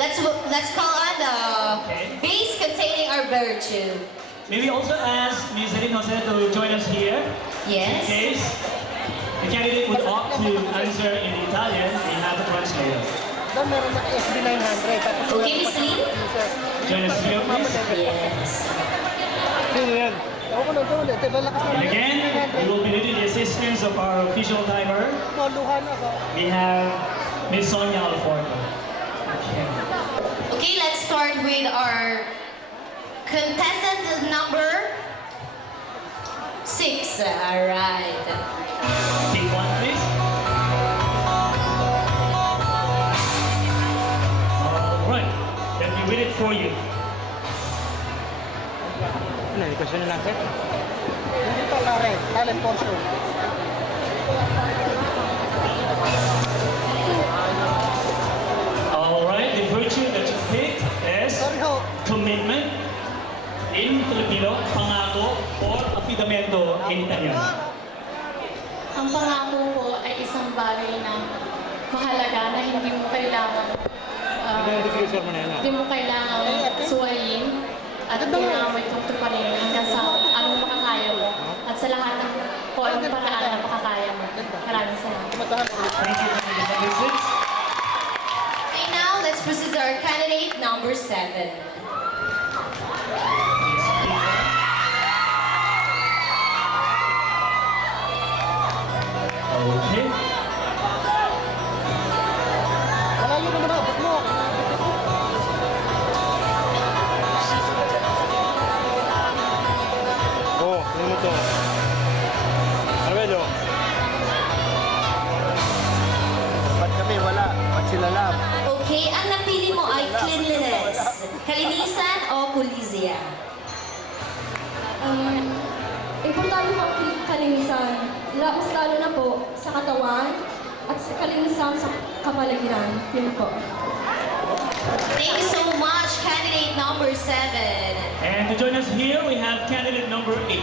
let's call on the base containing our virtue. Maybe also ask Ms. Erin Jose to join us here. In Yes. case the candidate would opt to answer in Italian, we have a translator. Doon meron na SB 900. Tapos Okay, Miss Lee? Join us here, please. Yes. Sino yan? Ako ko nandun ulit. Diba lakas And again, we will be needing the assistance of our official timer. Luhan ako. We have Ms. Sonia Alforno. Okay. Okay, let's start with our contestant number 6. All right. Take one, please. All right. Let me read it for you. Ano, question na lang, sir? Hindi pa talent portion. All right. The virtue that you picked is Sorry ho. commitment in Filipino, pangako, or affidamento in Italian. Ang pangako po ay isang bagay na mahalaga na hindi mo kailangan Diffuser mo na yan. hindi mo kailangan suwayin at kailangan mo itong tuparin hanggang sa anong makakaya mo at sa lahat ng kung anong paraan na makakaya mo. Maraming salamat. Thank you, candidate number 6. Okay, now let's proceed to our candidate number 7. Okay. Wala yun naman abot mo. Oo, ano mo to? Arvelo. Ba't kami wala? Ba't sila lang? Okay, ang napili mo ay cleanliness, kalinisan o kulizia? Importante po ang kalinisan, mas lalo na po sa katawan at sa kalinisan sa kapaligiran. Yun po. Thank you so much, candidate number 7. And to join us here, we have candidate number 8.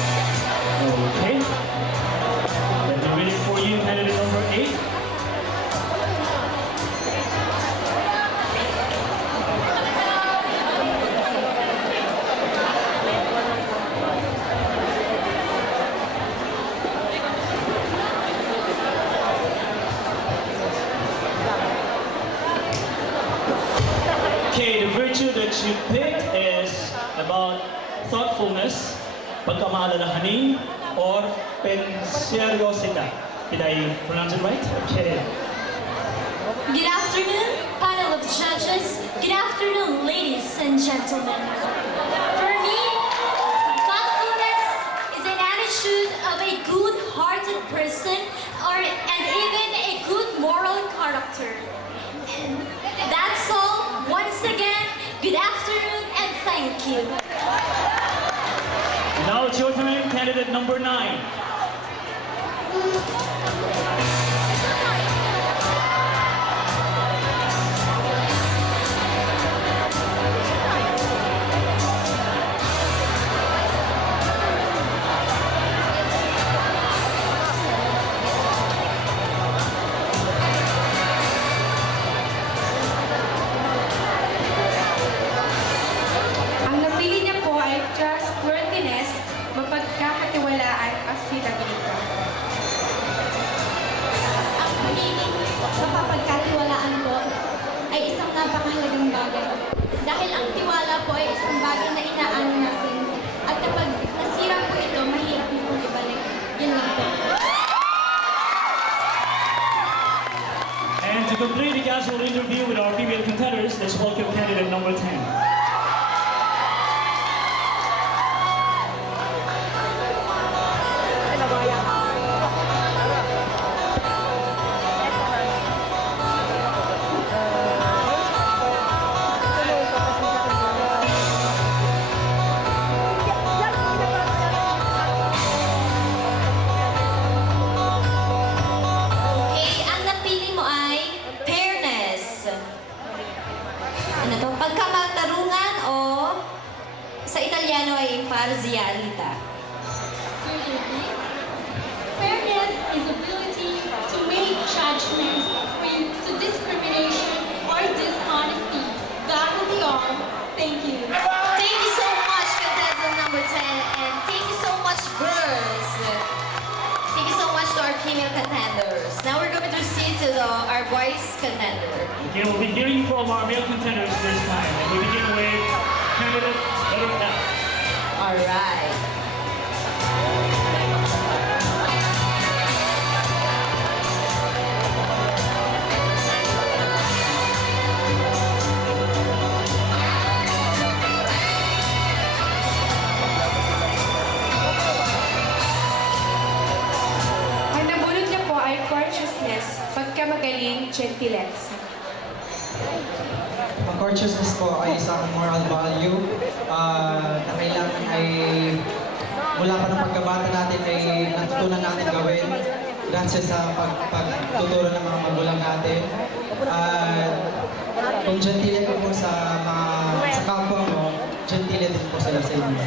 Okay. Let me read it for you, candidate number 8. Okay, the virtue that you picked is about thoughtfulness, pagkamaalalahanin, or penseryosita. Did I pronounce it right? Okay. Good afternoon, panel of judges. Good afternoon, ladies and gentlemen. For me, thoughtfulness is an attitude of a good-hearted person and even a good moral character. And that's all. Once again, good afternoon and thank you. Now it's your time, candidate number 9. Ang napili niya po ay trustworthiness, mapagkakatiwalaan at affidability. Ang pagiging mapapagkatiwalaan ko ay isang napakahalagang bagay. Dahil ang tiwala po ay isang bagay na inaano natin. At kapag nasira po ito, mahirap na po ibalik. Yun lang po. And to complete the casual interview with our female contenders, let's welcome candidate number 10. Okay, ang napili mo ay fairness. Ano to? Pagkamatarungan female contenders. Now we're going to proceed to our boys contender. Okay, we'll be hearing from our male contenders this time. And we begin with candidate letter F. All right. Ang nabulot niya po ay courteousness, pagkamagaling, gentileza. Ang courteousness po ay isang moral value na kailangan ay mula pa ng pagkabata natin ay natutunan natin gawin gracias sa pagtuturo ng mga magulang natin. Kung gentile ko po sa kapwa mo, gentile din po sila sa inyo.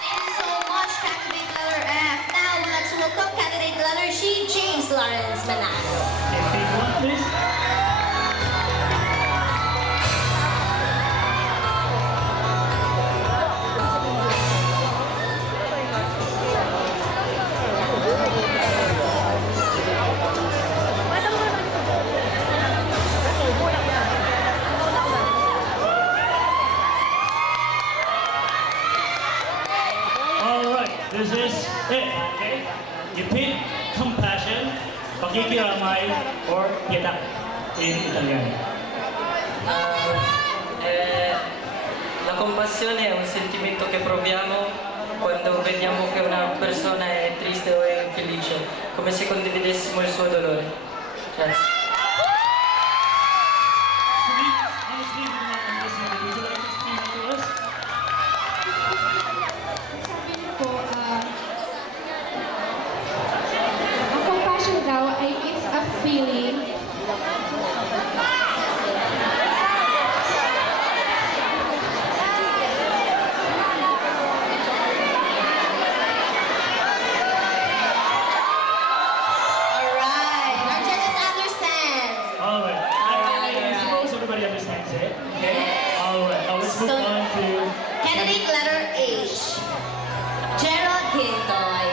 Thank you so much, candidate letter F. Now let's welcome candidate letter G, James Lawrence Manalo. Okay, take one, please. Alright, this is it, okay? You pick compassion, pakikiramay, or pietà in Italiano. La compassione è un sentimento che proviamo quando vediamo che una persona è triste o è infelice, come se condividessimo il suo dolore. Grazie. Sweet, honestly, we do not understand. Would you like to explain it to us? Sabi niyo po, ang compassion daw ay it's a feeling All right. Our judges understand. Alright. I suppose everybody understands it. Okay? Alright, now let's move So- on to Candidate letter H, Gerald Hintoy.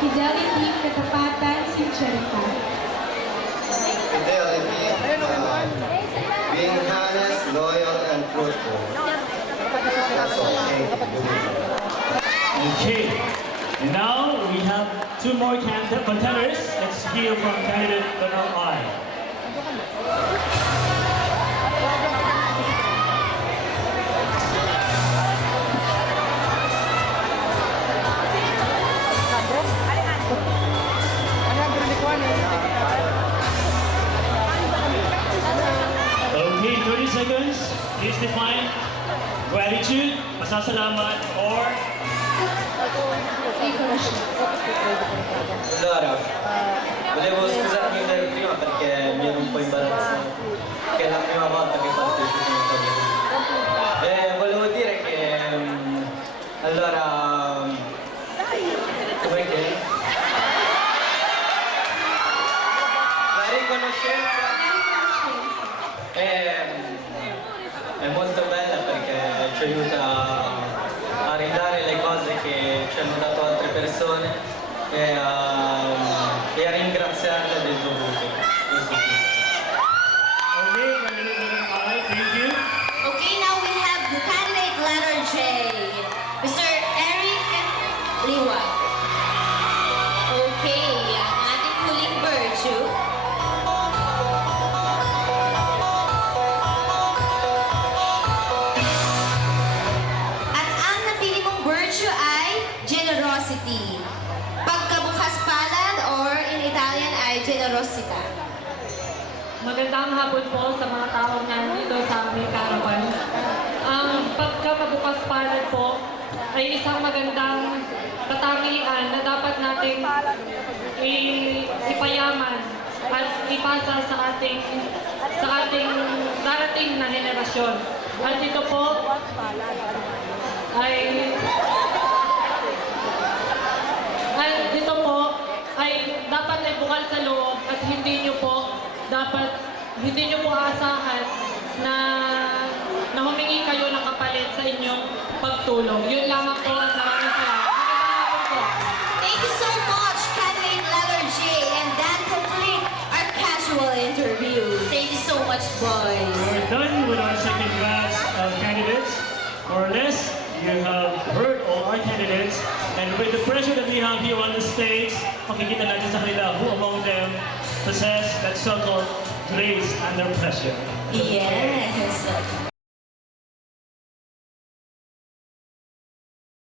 fidelity, katapatan, sincerity. Fidelity, being honest, loyal, and truthful. That's all. Okay. And now we have two more contenders. Let's hear from candidate letter I. Okay, 30 seconds. Please define gratitude, pasasalamat, or Allora, volevo scusarmi per prima perché mi ero un po' imbarazzato, che è la prima volta che partecipo in un torneo. Volevo dire che, allora, com'è che? La riconoscenza è molto bella perché ci aiuta a ridare le cose che ci hanno dato altre persone e a ringraziarle del dovuto. Questo qui. okay, candidate letter I. Thank you. Okay, now we have the candidate letter J, Mr. Eric Liwa. Okay, ang ating huling virtue. At ang napili mong virtue ay generosity. Pagkabukas palad or in Italian ay generosita. Magandang hapon po sa mga taong nandito sa aming karawan. Ang pagkakabukas palad po ay isang magandang katangian na dapat nating ipayaman at ipasa sa ating darating na henerasyon. At ito po ay dapat hindi nyo po aasahan na humingi kayo ng kapalit sa inyong pagtulong. Yun lamang po at maraming salamat. Magandang hapon po. Thank you so much, candidate letter J. And that completes our casual interview. Thank you so much, boys. We're done with our second class of candidates. More or less, you have heard all our candidates. And with the pressure that we have here on the stage, makikita natin sa kanila who among them possess that so-called grace under pressure. Yes.